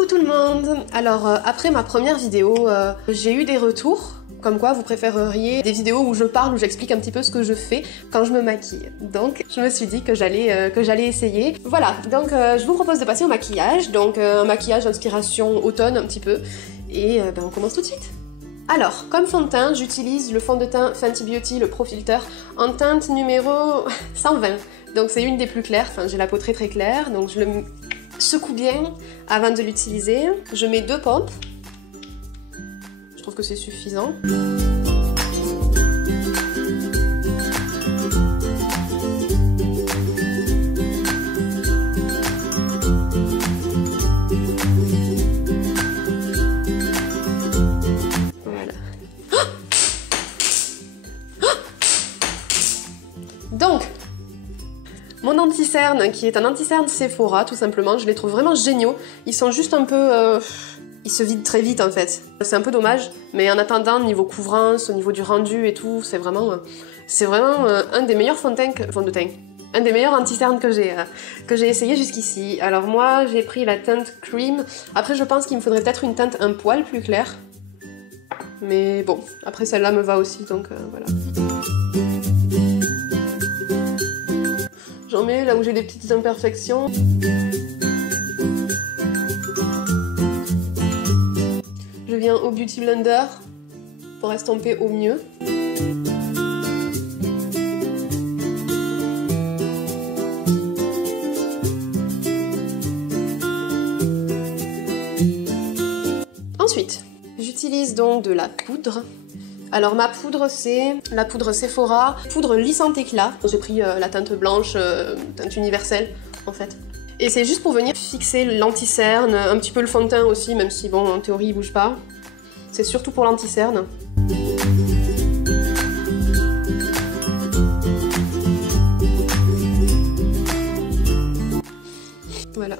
Coucou tout le monde. Alors après ma première vidéo, j'ai eu des retours comme quoi vous préféreriez des vidéos où je parle, où j'explique un petit peu ce que je fais quand je me maquille. Donc je me suis dit que j'allais essayer. Voilà, donc je vous propose de passer au maquillage. Donc un maquillage d'inspiration automne un petit peu. Et on commence tout de suite. Alors, comme fond de teint, j'utilise le fond de teint Fenty Beauty, le Pro Filter, en teinte numéro 120. Donc c'est une des plus claires, enfin j'ai la peau très très claire, donc je le secoue bien avant de l'utiliser. Je mets 2 pompes. Je trouve que c'est suffisant. Voilà. Donc, mon anti-cerne, qui est un anti-cerne Sephora, tout simplement, je les trouve vraiment géniaux. Ils sont juste un peu... Ils se vident très vite en fait. C'est un peu dommage, mais en attendant, niveau couvrance, au niveau du rendu et tout, c'est vraiment un des meilleurs fonds de teint. Un des meilleurs anti-cernes que j'ai essayé jusqu'ici. Alors moi, j'ai pris la teinte Cream. Après, je pense qu'il me faudrait peut-être une teinte un poil plus claire. Mais bon, après celle-là me va aussi, donc voilà. J'en mets là où j'ai des petites imperfections. Je viens au Beauty Blender pour estomper au mieux. Ensuite, j'utilise donc de la poudre. Alors ma poudre, c'est la poudre Sephora, poudre lissante éclat. J'ai pris la teinte blanche, teinte universelle en fait. Et c'est juste pour venir fixer l'anti-cerne, un petit peu le fond de teint aussi, même si bon, en théorie il bouge pas. C'est surtout pour l'anti-cerne. Voilà.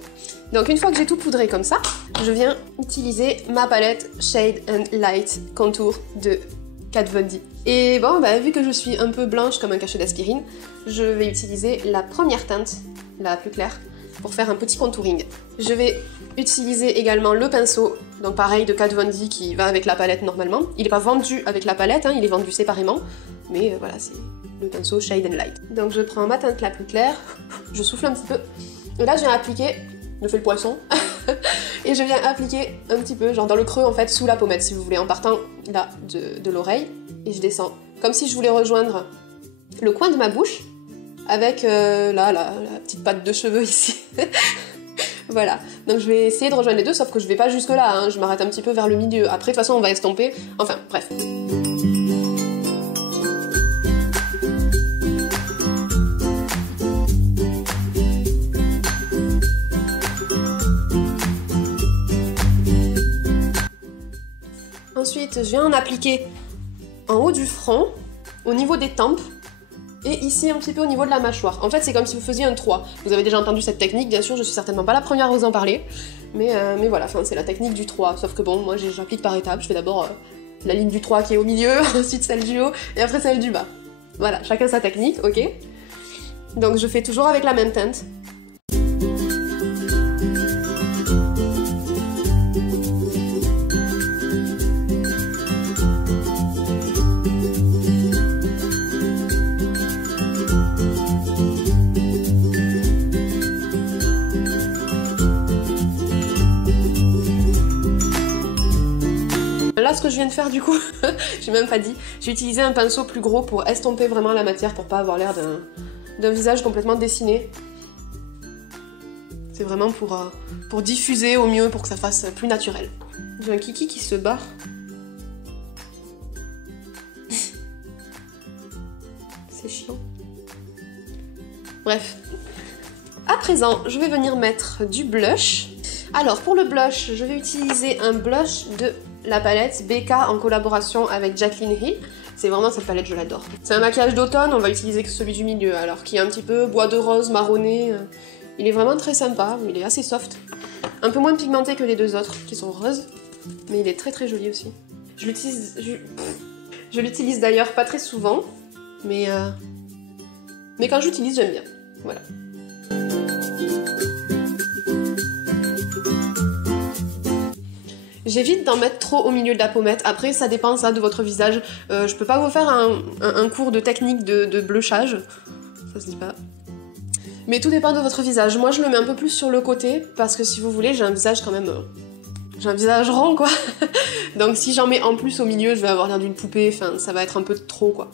Donc une fois que j'ai tout poudré comme ça, je viens utiliser ma palette Shade and Light Contour de Kat Von D. Et bon, vu que je suis un peu blanche comme un cachet d'aspirine, je vais utiliser la première teinte, la plus claire, pour faire un petit contouring. Je vais utiliser également le pinceau, donc pareil de Kat Von D qui va avec la palette normalement. Il n'est pas vendu avec la palette, hein, il est vendu séparément, mais voilà, c'est le pinceau Shade and Light. Donc je prends ma teinte la plus claire, je souffle un petit peu, et là je viens appliquer, je fais le poisson, et je viens appliquer un petit peu, genre dans le creux en fait, sous la pommette si vous voulez, en partant là de l'oreille, et je descends, comme si je voulais rejoindre le coin de ma bouche, avec là, la petite patte de cheveux ici. Voilà, donc je vais essayer de rejoindre les deux, sauf que je vais pas jusque là, hein. Je m'arrête un petit peu vers le milieu. Après, de toute façon, on va estomper. Enfin, bref. Ensuite, je viens en appliquer en haut du front, au niveau des tempes, et ici un petit peu au niveau de la mâchoire. En fait, c'est comme si vous faisiez un 3. Vous avez déjà entendu cette technique, bien sûr, je suis certainement pas la première à vous en parler. Mais voilà, c'est la technique du 3. Sauf que bon, moi j'applique par étapes. Je fais d'abord la ligne du 3 qui est au milieu, ensuite celle du haut, et après celle du bas. Voilà, chacun sa technique, ok? Donc je fais toujours avec la même teinte. Là, ce que je viens de faire du coup, j'ai même pas dit, j'ai utilisé un pinceau plus gros pour estomper vraiment la matière pour pas avoir l'air d'un visage complètement dessiné. C'est vraiment pour diffuser au mieux, pour que ça fasse plus naturel. J'ai un kiki qui se barre. C'est chiant. Bref. À présent, je vais venir mettre du blush. Alors, pour le blush, je vais utiliser un blush de la palette BK en collaboration avec Jaclyn Hill. C'est vraiment cette palette, je l'adore. C'est un maquillage d'automne, on va utiliser que celui du milieu, alors qui est un petit peu bois de rose marronné. Il est vraiment très sympa, il est assez soft. Un peu moins pigmenté que les deux autres, qui sont roses, mais il est très très joli aussi. Je l'utilise d'ailleurs pas très souvent, mais quand j'utilise, j'aime bien. Voilà. J'évite d'en mettre trop au milieu de la pommette. Après, ça dépend ça de votre visage. Je peux pas vous faire un cours de technique de blushage. Ça se dit pas. Mais tout dépend de votre visage. Moi, je le mets un peu plus sur le côté parce que si vous voulez, j'ai un visage quand même... j'ai un visage rond, quoi. Donc si j'en mets en plus au milieu, je vais avoir l'air d'une poupée. Enfin, ça va être un peu trop, quoi.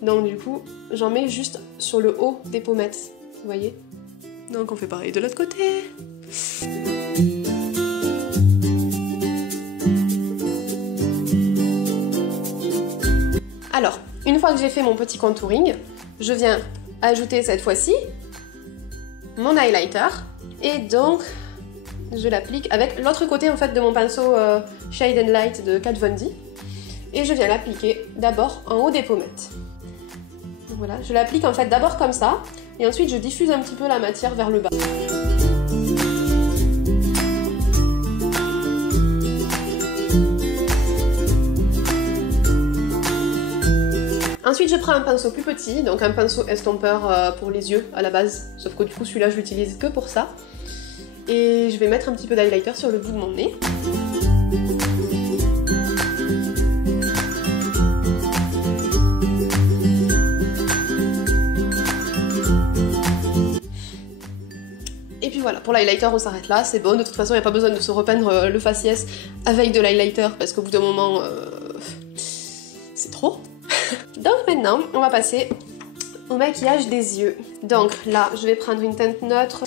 Donc du coup, j'en mets juste sur le haut des pommettes. Vous voyez? Donc on fait pareil de l'autre côté. Alors, une fois que j'ai fait mon petit contouring, je viens ajouter cette fois-ci mon highlighter. Et donc, je l'applique avec l'autre côté en fait de mon pinceau Shade and Light de Kat Von D. Et je viens l'appliquer d'abord en haut des pommettes. Donc voilà, je l'applique en fait d'abord comme ça. Et ensuite, je diffuse un petit peu la matière vers le bas. Ensuite, je prends un pinceau plus petit, donc un pinceau estompeur pour les yeux à la base, sauf que du coup celui-là je l'utilise que pour ça. Et je vais mettre un petit peu d'highlighter sur le bout de mon nez. Et puis voilà, pour l'highlighter on s'arrête là, c'est bon, de toute façon il n'y a pas besoin de se repeindre le faciès avec de l'highlighter parce qu'au bout d'un moment, c'est trop. Donc maintenant, on va passer au maquillage des yeux. Donc là, je vais prendre une teinte neutre.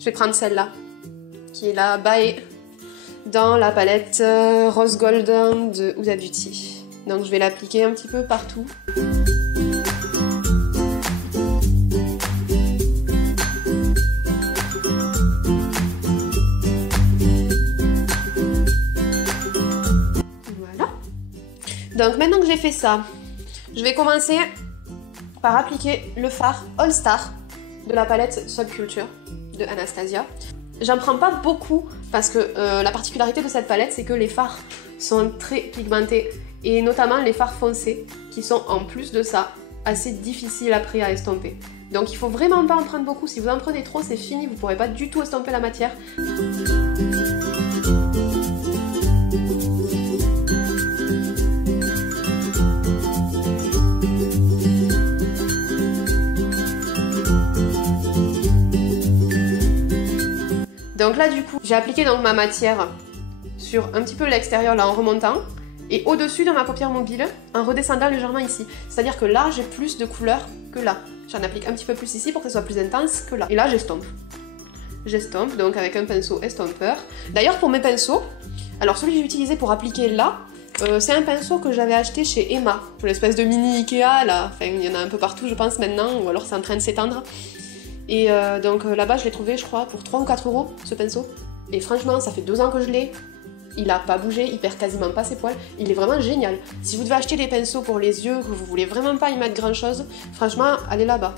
Je vais prendre celle-là, qui est la Bae, dans la palette Rose Golden de Huda Beauty. Donc je vais l'appliquer un petit peu partout. Voilà. Donc maintenant que j'ai fait ça, je vais commencer par appliquer le fard All Star de la palette Subculture de Anastasia. J'en prends pas beaucoup parce que la particularité de cette palette, c'est que les fards sont très pigmentés et notamment les fards foncés qui sont en plus de ça assez difficiles après à estomper. Donc il faut vraiment pas en prendre beaucoup. Si vous en prenez trop, c'est fini, vous pourrez pas du tout estomper la matière. Donc là du coup, j'ai appliqué donc ma matière sur un petit peu l'extérieur là en remontant et au-dessus de ma paupière mobile en redescendant légèrement ici. C'est-à-dire que là j'ai plus de couleur que là. J'en applique un petit peu plus ici pour que ce soit plus intense que là. Et là j'estompe. J'estompe donc avec un pinceau estompeur. D'ailleurs pour mes pinceaux, alors celui que j'ai utilisé pour appliquer là, c'est un pinceau que j'avais acheté chez Emma. L'espèce de mini Ikea là, enfin il y en a un peu partout je pense maintenant, ou alors c'est en train de s'étendre. Et donc là-bas je l'ai trouvé je crois pour 3 ou 4 € ce pinceau. Et franchement ça fait 2 ans que je l'ai. Il a pas bougé, il perd quasiment pas ses poils. Il est vraiment génial. Si vous devez acheter des pinceaux pour les yeux, que vous voulez vraiment pas y mettre grand chose, franchement allez là-bas.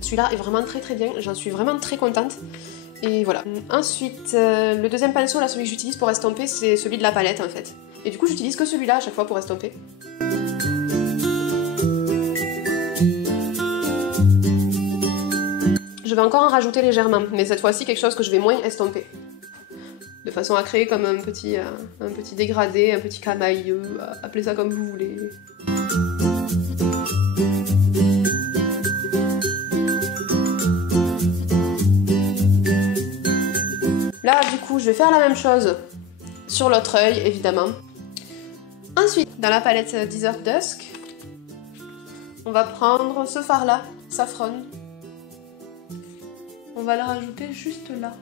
Celui-là est vraiment très très bien, j'en suis vraiment très contente. Et voilà. Ensuite, le deuxième pinceau, là, celui que j'utilise pour estomper, c'est celui de la palette en fait. Et du coup j'utilise que celui-là à chaque fois pour estomper. Je vais encore en rajouter légèrement, mais cette fois-ci quelque chose que je vais moins estomper. De façon à créer comme un petit dégradé, un petit camailleux, appelez ça comme vous voulez. Là, du coup, je vais faire la même chose sur l'autre œil, évidemment. Ensuite, dans la palette Desert Dusk, on va prendre ce fard-là, Saffron. On va le rajouter juste là.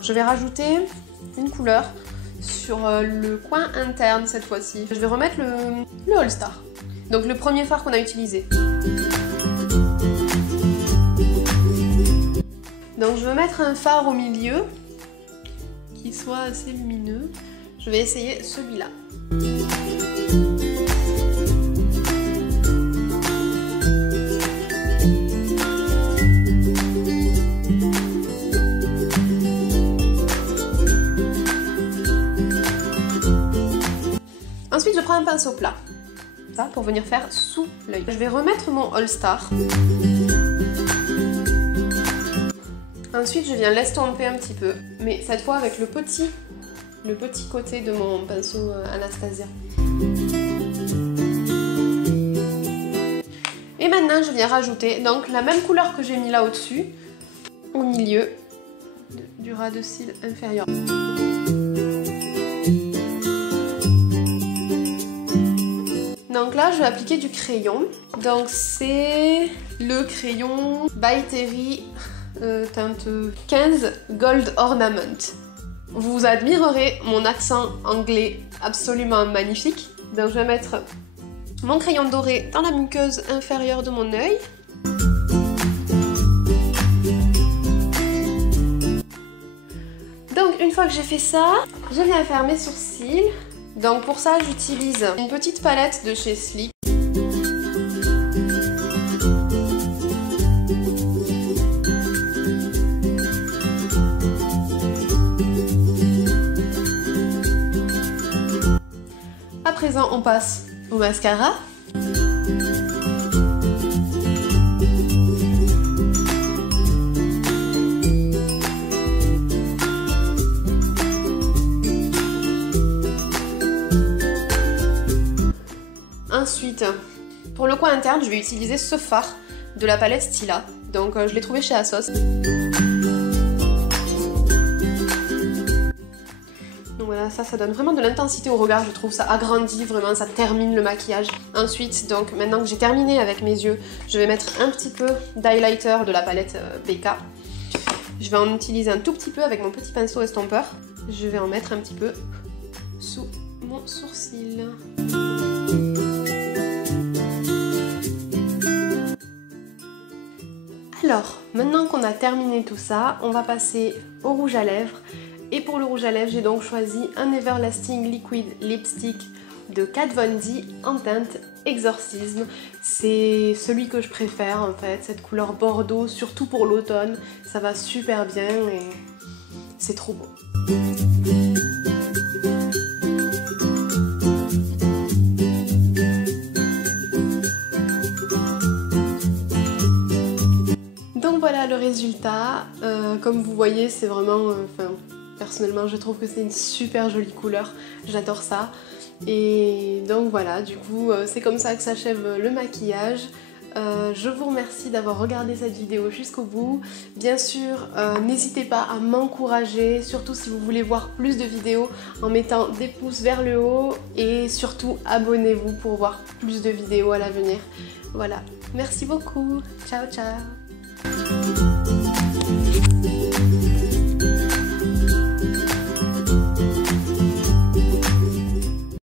Je vais rajouter une couleur sur le coin interne cette fois-ci. Je vais remettre le All Star, donc le premier fard qu'on a utilisé. Donc je vais mettre un fard au milieu qui soit assez lumineux. Je vais essayer celui-là. pinceau plat. Ça, pour venir faire sous l'œil. Je vais remettre mon All Star. Ensuite, je viens l'estomper un petit peu, mais cette fois avec le petit côté de mon pinceau Anastasia. Et maintenant, je viens rajouter donc la même couleur que j'ai mis là au-dessus, au milieu du ras de cils inférieur. Donc là, je vais appliquer du crayon. Donc c'est le crayon By Terry teinte 15 Gold Ornament. Vous admirerez mon accent anglais absolument magnifique. Donc je vais mettre mon crayon doré dans la muqueuse inférieure de mon œil. Donc une fois que j'ai fait ça, je viens faire mes sourcils. Donc pour ça, j'utilise une petite palette de chez Sleek. À présent, on passe au mascara. Ensuite, pour le coin interne, je vais utiliser ce fard de la palette Stila. Donc je l'ai trouvé chez Asos. Donc voilà, ça donne vraiment de l'intensité au regard, je trouve. Ça agrandit vraiment, ça termine le maquillage. Ensuite, donc maintenant que j'ai terminé avec mes yeux, je vais mettre un petit peu d'highlighter de la palette BK. Je vais en utiliser un tout petit peu avec mon petit pinceau estompeur. Je vais en mettre un petit peu sous mon sourcil. Alors, maintenant qu'on a terminé tout ça, on va passer au rouge à lèvres. Et pour le rouge à lèvres, j'ai donc choisi un Everlasting Liquid Lipstick de Kat Von D en teinte Exorcisme. C'est celui que je préfère en fait, cette couleur bordeaux, surtout pour l'automne. Ça va super bien et c'est trop beau. Donc voilà le résultat. Comme vous voyez, c'est vraiment... personnellement, je trouve que c'est une super jolie couleur. J'adore ça. Et donc voilà, du coup, c'est comme ça que s'achève le maquillage. Je vous remercie d'avoir regardé cette vidéo jusqu'au bout. Bien sûr, n'hésitez pas à m'encourager, surtout si vous voulez voir plus de vidéos en mettant des pouces vers le haut. Et surtout, abonnez-vous pour voir plus de vidéos à l'avenir. Voilà, merci beaucoup. Ciao, ciao.